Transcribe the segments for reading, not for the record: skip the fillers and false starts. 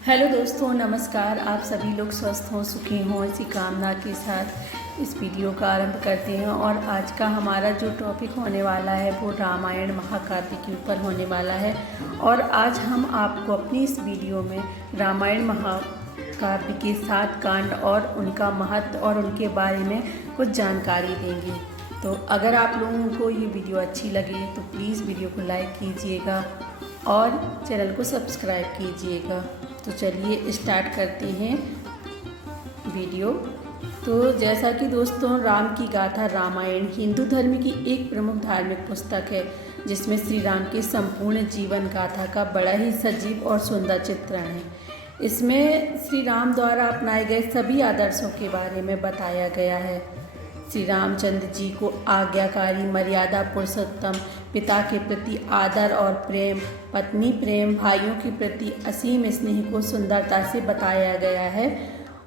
Hello दोस्तों, नमस्कार। आप सभी लोग स्वस्थ हों, सुखी हों, इसी कामना के साथ इस वीडियो का आरंभ करते हैं। और आज का हमारा जो टॉपिक होने वाला है वो रामायण महाकाव्य के ऊपर होने वाला है। और आज हम आपको अपनी इस वीडियो में रामायण महाकाव्य के 7 कांड और उनका महत्व और उनके बारे में कुछ जानकारी देंगे। तो अगर आप लोगों को ये वीडियो अच्छी लगे तो प्लीज़ वीडियो को लाइक कीजिएगा और चैनल को सब्सक्राइब कीजिएगा। तो चलिए स्टार्ट करते हैं वीडियो। तो जैसा कि दोस्तों, राम की गाथा रामायण हिंदू धर्म की एक प्रमुख धार्मिक पुस्तक है जिसमें श्री राम के संपूर्ण जीवन गाथा का बड़ा ही सजीव और सुंदर चित्रण है। इसमें श्री राम द्वारा अपनाए गए सभी आदर्शों के बारे में बताया गया है। श्री रामचंद्र जी को आज्ञाकारी, मर्यादा पुरुषोत्तम, पिता के प्रति आदर और प्रेम, पत्नी प्रेम, भाइयों के प्रति असीम स्नेह को सुंदरता से बताया गया है।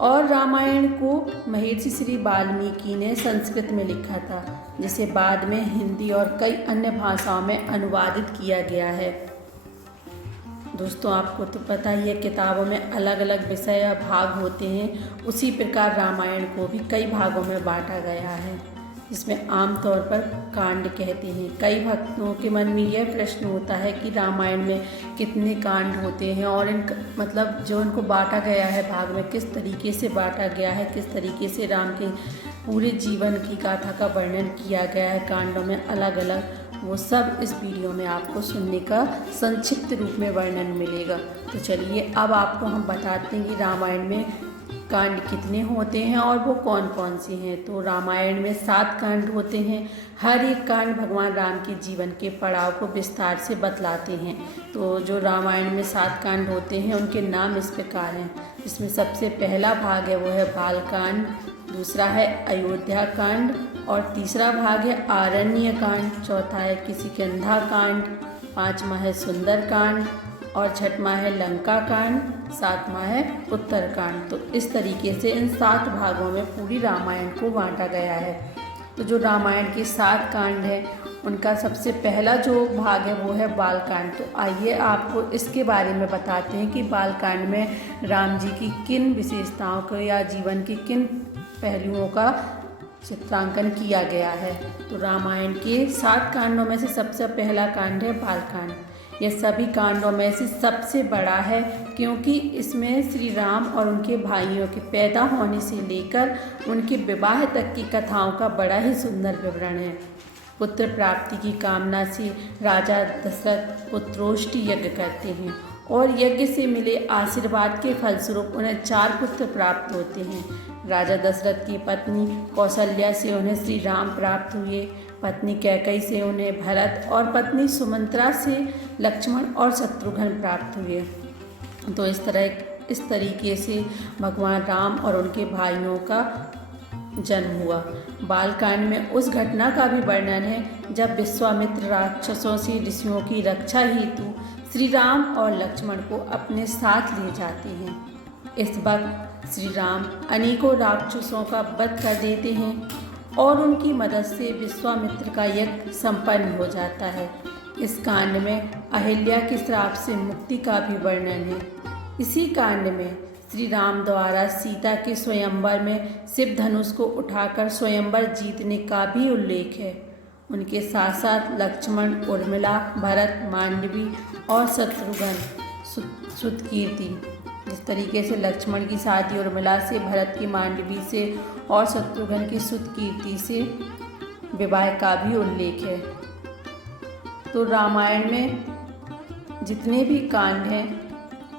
और रामायण को महर्षि श्री वाल्मीकि ने संस्कृत में लिखा था, जिसे बाद में हिंदी और कई अन्य भाषाओं में अनुवादित किया गया है। दोस्तों, आपको तो पता ही है, किताबों में अलग अलग विषय या भाग होते हैं। उसी प्रकार रामायण को भी कई भागों में बांटा गया है, जिसमें आमतौर पर कांड कहते हैं। कई भक्तों के मन में यह प्रश्न होता है कि रामायण में कितने कांड होते हैं और जो इनको बांटा गया है भाग में, किस तरीके से बांटा गया है, किस तरीके से राम के पूरे जीवन की गाथा का वर्णन किया गया है कांडों में अलग अलग। वो सब इस वीडियो में आपको सुनने का संक्षिप्त रूप में वर्णन मिलेगा। तो चलिए अब आपको हम बताते हैं कि रामायण में कांड कितने होते हैं और वो कौन कौन से हैं। तो रामायण में 7 कांड होते हैं। हर एक कांड भगवान राम के जीवन के पड़ाव को विस्तार से बतलाते हैं। तो जो रामायण में 7 कांड होते हैं उनके नाम इस प्रकार हैं। इसमें सबसे पहला भाग है वो है बालकांड, दूसरा है अयोध्या कांड, और तीसरा भाग है आरण्य कांड, चौथा है किष्किंधा कांड, पांचवा है सुंदर कांड, और छठवां है लंका कांड, सातवां है उत्तर कांड। तो इस तरीके से इन 7 भागों में पूरी रामायण को बांटा गया है। तो जो रामायण के 7 कांड हैं उनका सबसे पहला जो भाग है वो है बालकांड। तो आइए आपको इसके बारे में बताते हैं कि बालकांड में राम जी की किन विशेषताओं को या जीवन के किन पहलुओं का चित्रांकन किया गया है। तो रामायण के 7 कांडों में से सबसे पहला कांड है बालकांड। यह सभी कांडों में से सबसे बड़ा है क्योंकि इसमें श्री राम और उनके भाइयों के पैदा होने से लेकर उनके विवाह तक की कथाओं का बड़ा ही सुंदर विवरण है। पुत्र प्राप्ति की कामना से राजा दशरथ पुत्रोष्टि यज्ञ करते हैं और यज्ञ से मिले आशीर्वाद के फलस्वरूप उन्हें 4 पुत्र प्राप्त होते हैं। राजा दशरथ की पत्नी कौशल्या से उन्हें श्री राम प्राप्त हुए, पत्नी कैकेयी से उन्हें भरत और पत्नी सुमित्रा से लक्ष्मण और शत्रुघ्न प्राप्त हुए। तो इस तरीके से भगवान राम और उनके भाइयों का जन्म हुआ। बालकांड में उस घटना का भी वर्णन है जब विश्वामित्र राक्षसों से ऋषियों की रक्षा हेतु श्री राम और लक्ष्मण को अपने साथ ले जाते हैं। इस वक्त श्री राम अनेकों राक्षसों का वध कर देते हैं और उनकी मदद से विश्वामित्र का यज्ञ संपन्न हो जाता है। इस कांड में अहिल्या के श्राप से मुक्ति का भी वर्णन है। इसी कांड में श्री राम द्वारा सीता के स्वयंवर में शिव धनुष को उठाकर स्वयंवर जीतने का भी उल्लेख है। उनके साथ साथ लक्ष्मण, उर्मिला, भरत, मांडवी और शत्रुघ्न, सुतकीर्ति, जिस तरीके से लक्ष्मण की शादी उर्मिला से, भरत की मांडवी से और शत्रुघ्न की सुतकीर्ति से विवाह का भी उल्लेख है। तो रामायण में जितने भी कांड हैं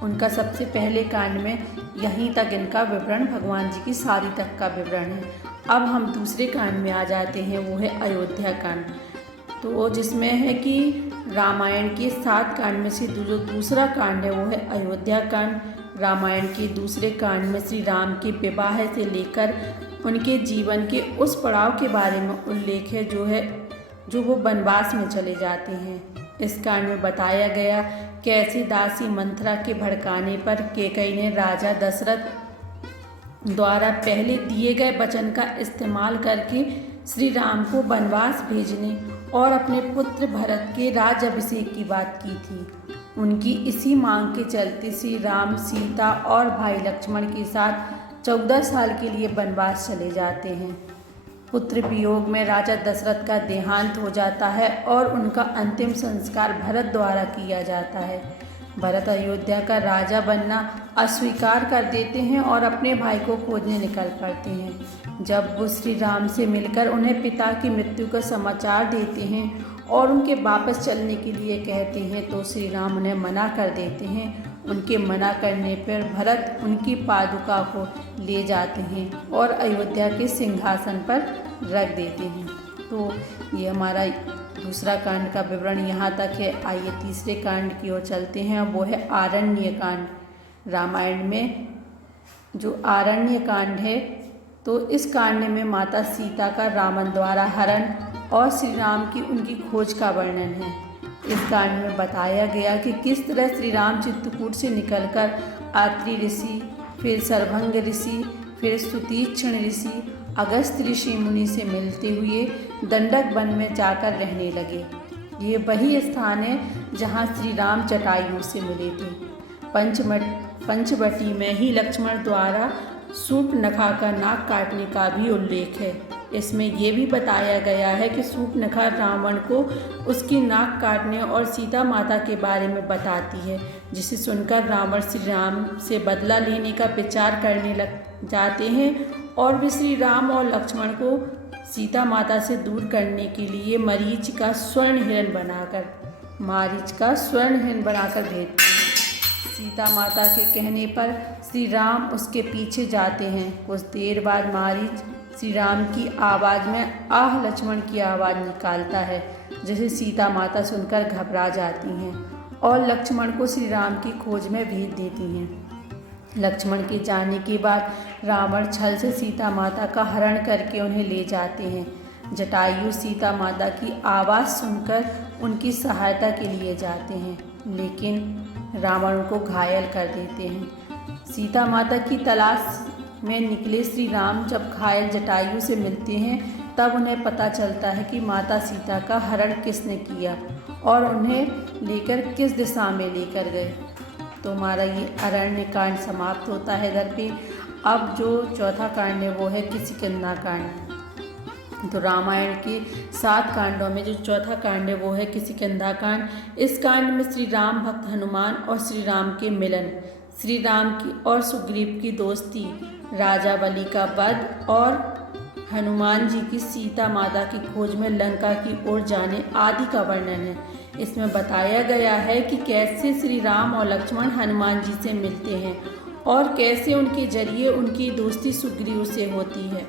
उनका सबसे पहले कांड में यहीं तक इनका विवरण, भगवान जी की शादी तक का विवरण है। अब हम दूसरे कांड में आ जाते हैं, वो है अयोध्या कांड। तो जिसमें है कि रामायण के 7 कांड में से जो दूसरा कांड है वो है अयोध्या कांड। रामायण के दूसरे कांड में श्री राम के विवाह से लेकर उनके जीवन के उस पड़ाव के बारे में उल्लेख है जो वो वनवास में चले जाते हैं। इस कांड में बताया गया कैसे दासी मंथरा के भड़काने पर कैकेयी ने राजा दशरथ द्वारा पहले दिए गए वचन का इस्तेमाल करके श्री राम को वनवास भेजने और अपने पुत्र भरत के राज्याभिषेक की बात की थी। उनकी इसी मांग के चलते श्री राम, सीता और भाई लक्ष्मण के साथ 14 साल के लिए वनवास चले जाते हैं। पुत्र वियोग में राजा दशरथ का देहांत हो जाता है और उनका अंतिम संस्कार भरत द्वारा किया जाता है। भरत अयोध्या का राजा बनना अस्वीकार कर देते हैं और अपने भाई को खोजने निकल पड़ते हैं। जब वो श्री राम से मिलकर उन्हें पिता की मृत्यु का समाचार देते हैं और उनके वापस चलने के लिए कहते हैं तो श्री राम उन्हें मना कर देते हैं। उनके मना करने पर भरत उनकी पादुका को ले जाते हैं और अयोध्या के सिंहासन पर रख देते हैं। तो ये हमारा दूसरा कांड का विवरण यहाँ तक है। आइए तीसरे कांड की ओर चलते हैं, वो है आरण्य कांड। रामायण में जो आरण्य कांड है, तो इस कांड में माता सीता का रावण द्वारा हरण और श्री राम की उनकी खोज का वर्णन है। इस कांड में बताया गया कि किस तरह श्री राम चित्रकूट से निकलकर आत्रि ऋषि, फिर सर्वभंग ऋषि, फिर सुतीक्ष्ण ऋषि, अगस्त्य ऋषि मुनि से मिलते हुए दंडक वन में जाकर रहने लगे। ये वही स्थान है जहाँ श्री राम जटायु से मिले थे। पंचवटी में ही लक्ष्मण द्वारा शूर्पणखा का नाक काटने का भी उल्लेख है। इसमें यह भी बताया गया है कि शूर्पणखा रावण को उसकी नाक काटने और सीता माता के बारे में बताती है, जिसे सुनकर रावण श्री राम से बदला लेने का विचार करने लग जाते हैं और वे श्री राम और लक्ष्मण को सीता माता से दूर करने के लिए मारीच का स्वर्ण हिरण बनाकर भेजते हैं। सीता माता के कहने पर श्री राम उसके पीछे जाते हैं। कुछ देर बाद मारीच श्री राम की आवाज़ में आह लक्ष्मण की आवाज़ निकालता है, जिसे सीता माता सुनकर घबरा जाती हैं और लक्ष्मण को श्री राम की खोज में भेज देती हैं। लक्ष्मण के जाने के बाद रावण छल से सीता माता का हरण करके उन्हें ले जाते हैं। जटायु सीता माता की आवाज़ सुनकर उनकी सहायता के लिए जाते हैं, लेकिन रावण को घायल कर देते हैं। सीता माता की तलाश में निकले श्री राम जब घायल जटायु से मिलते हैं, तब उन्हें पता चलता है कि माता सीता का हरण किसने किया और उन्हें लेकर किस दिशा में लेकर गए। तो हमारा ये अरण्य कांड समाप्त होता है इधर पे। अब जो चौथा कांड है वो है किष्किंधा कांड। तो रामायण के 7 कांडों में जो चौथा कांड है वो है किष्किंधा कांड। इस कांड में श्री राम भक्त हनुमान और श्री राम के मिलन, श्री राम की और सुग्रीव की दोस्ती, राजा बलि का वध और हनुमान जी की सीता माता की खोज में लंका की ओर जाने आदि का वर्णन है। इसमें बताया गया है कि कैसे श्री राम और लक्ष्मण हनुमान जी से मिलते हैं और कैसे उनके जरिए उनकी दोस्ती सुग्रीव से होती है।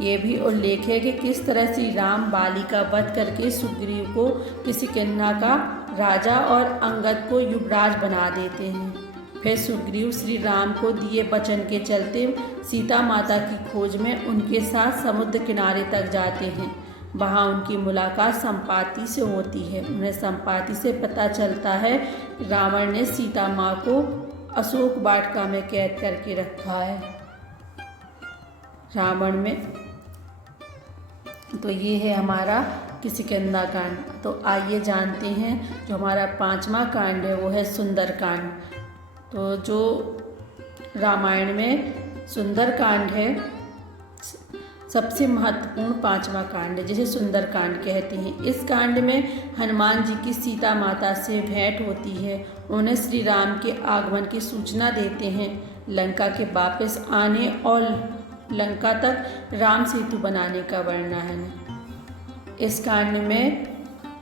ये भी उल्लेख है कि किस तरह श्री राम बाली का वध करके सुग्रीव को किष्किंधा का राजा और अंगद को युवराज बना देते हैं। फिर सुग्रीव श्री राम को दिए वचन के चलते सीता माता की खोज में उनके साथ समुद्र किनारे तक जाते हैं। वहाँ उनकी मुलाकात संपाति से होती है। उन्हें संपाति से पता चलता है रावण ने सीता माँ को अशोक वाटिका में कैद करके रखा है। रावण में तो ये है हमारा किष्किंधा कांड। तो आइए जानते हैं जो हमारा 5वां कांड है वो है सुंदर कांड। तो जो रामायण में सुंदर कांड है सबसे महत्वपूर्ण 5वां कांड है, जिसे सुंदर कांड कहते हैं। इस कांड में हनुमान जी की सीता माता से भेंट होती है। उन्हें श्री राम के आगमन की सूचना देते हैं। लंका के वापस आने और लंका तक राम सेतु बनाने का वर्णन है। इस कांड में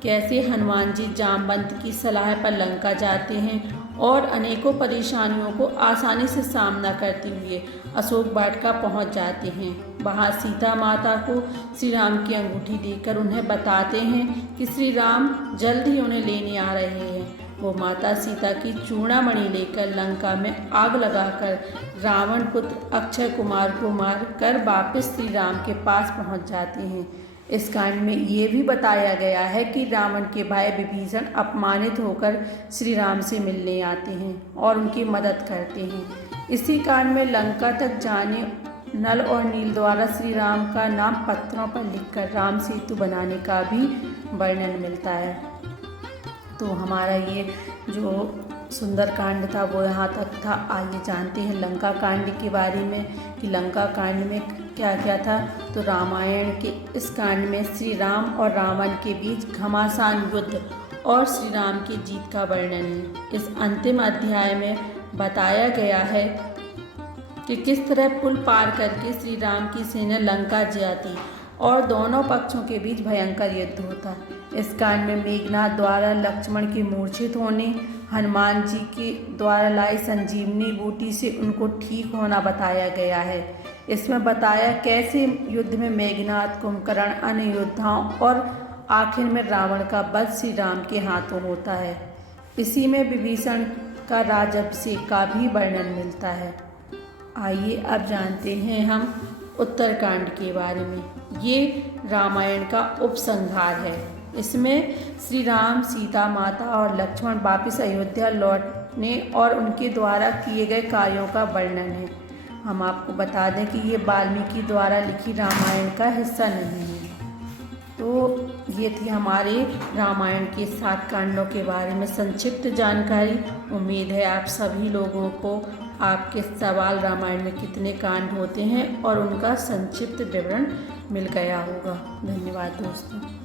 कैसे हनुमान जी जामवंत की सलाह पर लंका जाते हैं और अनेकों परेशानियों को आसानी से सामना करते हुए अशोक वाटिका पहुंच जाते हैं। वहां सीता माता को श्री राम की अंगूठी देकर उन्हें बताते हैं कि श्री राम जल्द ही उन्हें लेने आ रहे हैं। वो माता सीता की चूड़ामणि लेकर लंका में आग लगाकर रावण पुत्र अक्षय कुमार को मार कर वापस श्री राम के पास पहुंच जाते हैं। इस कांड में ये भी बताया गया है कि रावण के भाई विभीषण अपमानित होकर श्री राम से मिलने आते हैं और उनकी मदद करते हैं। इसी कांड में लंका तक जाने नल और नील द्वारा श्री राम का नाम पत्थरों पर लिखकर राम सेतु बनाने का भी वर्णन मिलता है। तो हमारा ये जो सुंदरकांड था वो यहाँ तक था। आइए जानते हैं लंका कांड के बारे में कि लंका कांड में क्या क्या था। तो रामायण के इस कांड में श्री राम और रावण के बीच घमासान युद्ध और श्री राम की जीत का वर्णन है। इस अंतिम अध्याय में बताया गया है कि किस तरह पुल पार करके श्री राम की सेना लंका जाती और दोनों पक्षों के बीच भयंकर युद्ध होता। इस कांड में मेघनाथ द्वारा लक्ष्मण के मूर्छित होने, हनुमान जी के द्वारा लाई संजीवनी बूटी से उनको ठीक होना बताया गया है। इसमें बताया कैसे युद्ध में मेघनाथ, कुंभकर्ण, अन्य योद्धाओं और आखिर में रावण का वध श्री राम के हाथों होता है। इसी में विभीषण का राजाभिषेक का भी वर्णन मिलता है। आइए अब जानते हैं हम उत्तरकांड के बारे में। ये रामायण का उपसंहार है। इसमें श्री राम, सीता माता और लक्ष्मण वापिस अयोध्या लौटने और उनके द्वारा किए गए कार्यों का वर्णन है। हम आपको बता दें कि ये वाल्मीकि द्वारा लिखी रामायण का हिस्सा नहीं है। तो ये थी हमारे रामायण के 7 कांडों के बारे में संक्षिप्त जानकारी। उम्मीद है आप सभी लोगों को आपके सवाल रामायण में कितने कांड होते हैं और उनका संक्षिप्त विवरण मिल गया होगा। धन्यवाद दोस्तों।